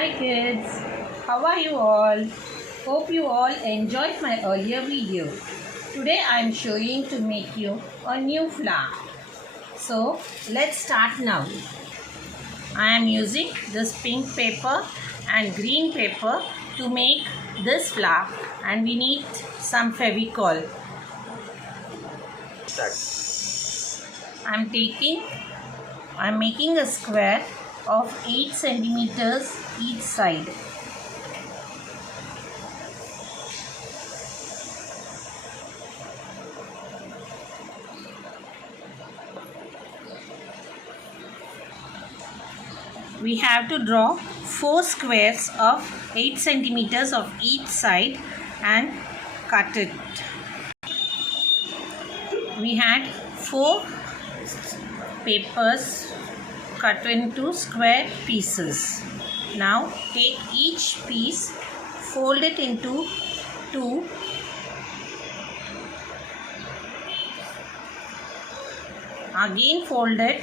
Hi kids, how are you all? Hope you all enjoyed my earlier video. Today I am showing to make you a new flower. So let's start now. I am using this pink paper and green paper to make this flower, and we need some Fevicol. I am making a square of 8 centimeters each side. We have to draw 4 squares of 8 centimeters of each side and cut it. We had 4 papers cut into square pieces. Now take each piece, fold it into 2. Again fold it.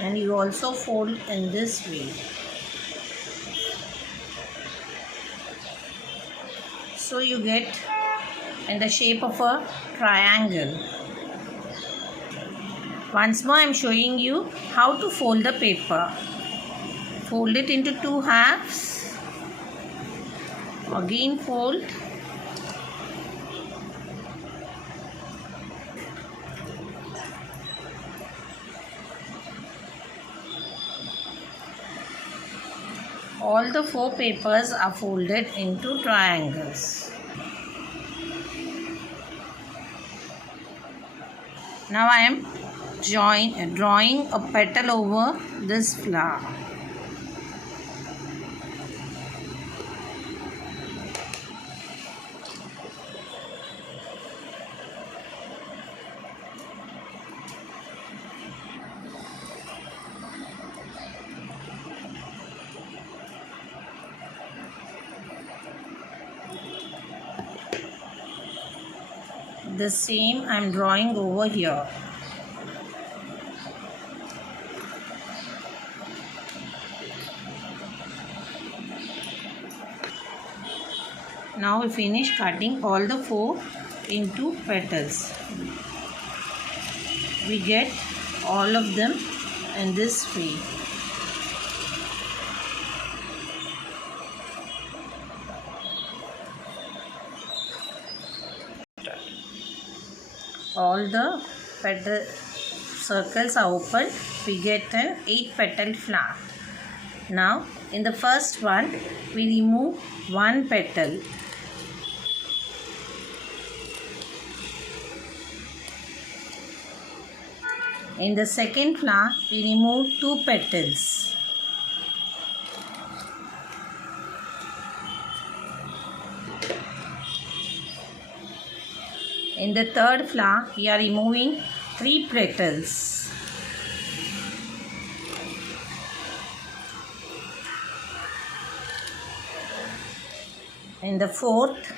And you also fold in this way. So you get in the shape of a triangle. Once more I am showing you how to fold the paper. Fold it into 2 halves. Again fold. All the 4 papers are folded into triangles. Now I am drawing a petal over this flower. The same I am drawing over here. Now we finish cutting all the 4 into petals. We get all of them in this way. All the petal circles are open. We get an 8 petal flower. Now in the first one we remove 1 petal. In the second flower we remove 2 petals. In the third flower, we are removing 3 petals. In the fourth,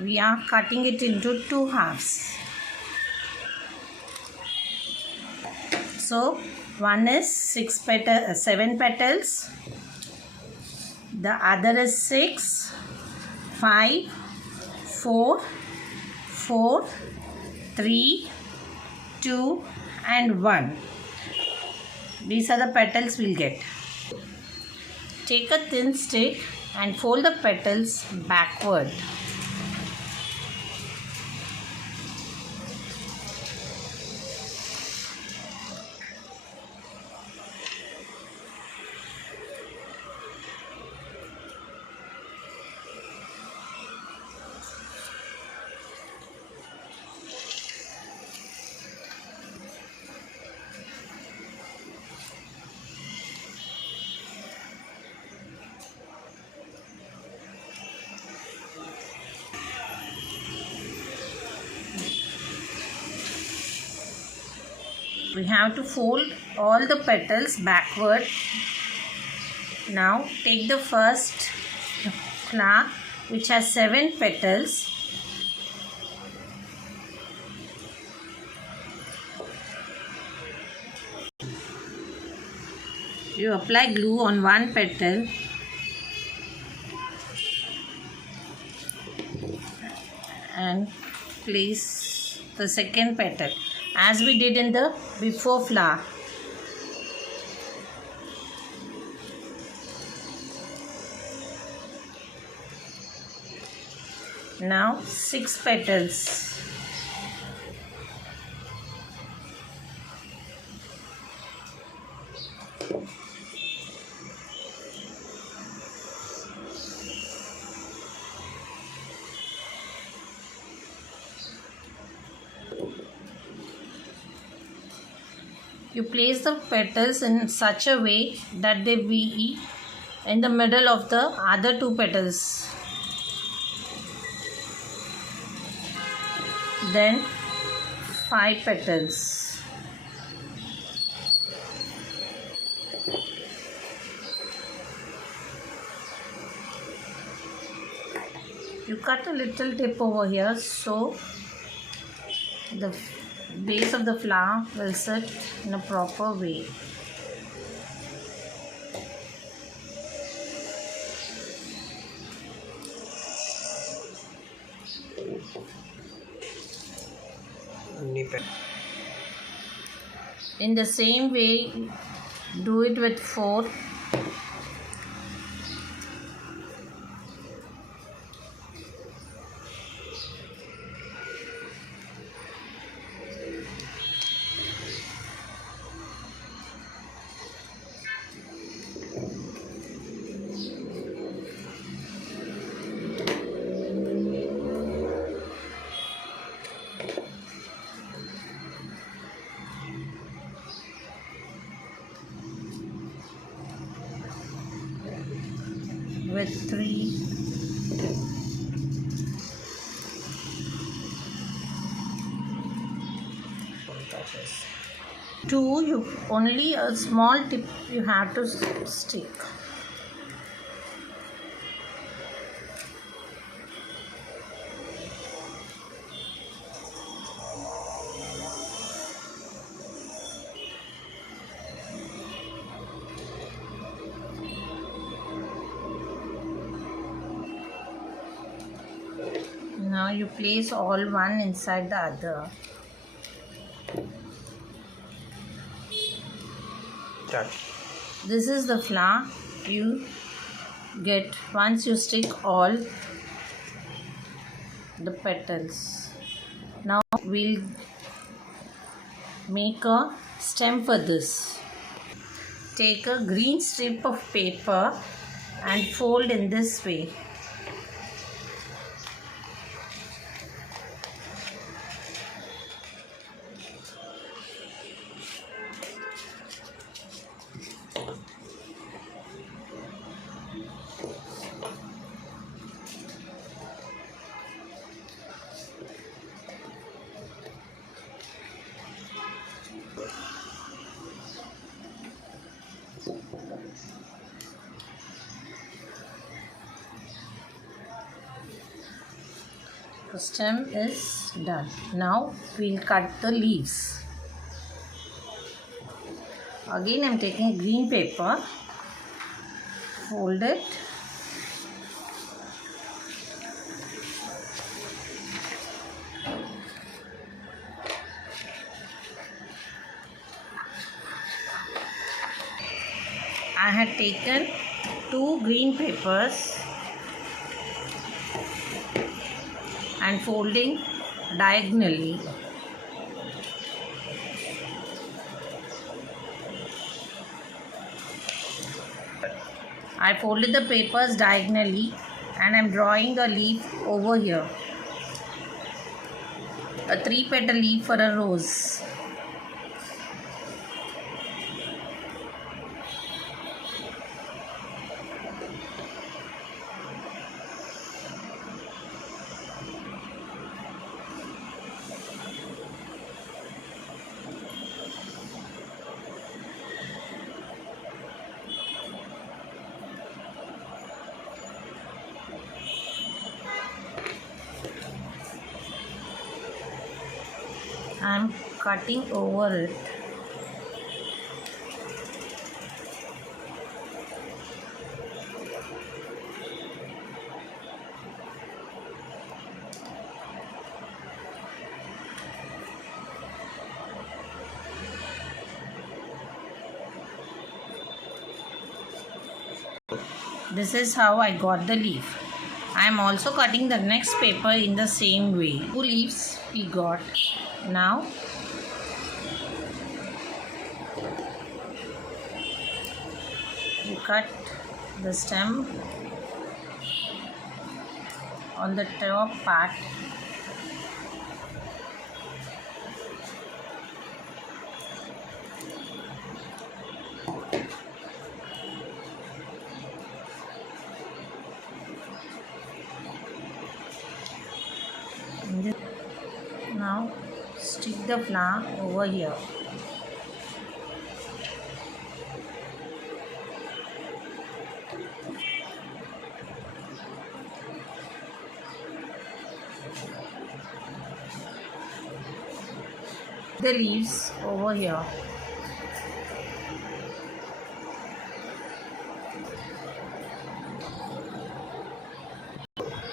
we are cutting it into 2 halves. So, one is 7 petals. The other is 6, 5, 4, 4, 3, 2 and 1. These are the petals we'll get. Take a thin stick and fold the petals backward. We have to fold all the petals backward. Now take the first flower which has 7 petals. You apply glue on one petal and place the second petal as we did in the before flower. Now 6 petals. You place the petals in such a way that they be in the middle of the other 2 petals. Then 5 petals. You cut a little tip over here so the base of the flower will sit in a proper way. In the same way, do it with 4. With 3. Two, you only a small tip you have to stick. Now you place all one inside the other. Start. This is the flower you get once you stick all the petals. Now we'll make a stem for this. Take a green strip of paper and fold in this way. The stem is done. Now we'll cut the leaves. Again I'm taking green paper, fold it, I had taken 2 green papers and folding diagonally. I folded the papers diagonally and I am drawing a leaf over here. A 3-petal leaf for a rose. I am cutting over it. This is how I got the leaf. I am also cutting the next paper in the same way. 2 leaves we got. Now we cut the stem on the top part. Now stick the flower over here. The leaves over here.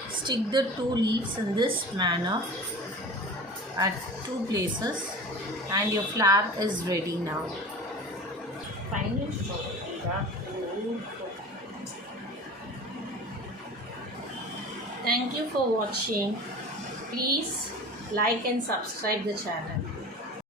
Stick the 2 leaves in this manner at 2 places and your flower is ready now. Thank you for watching. Please like and subscribe the channel.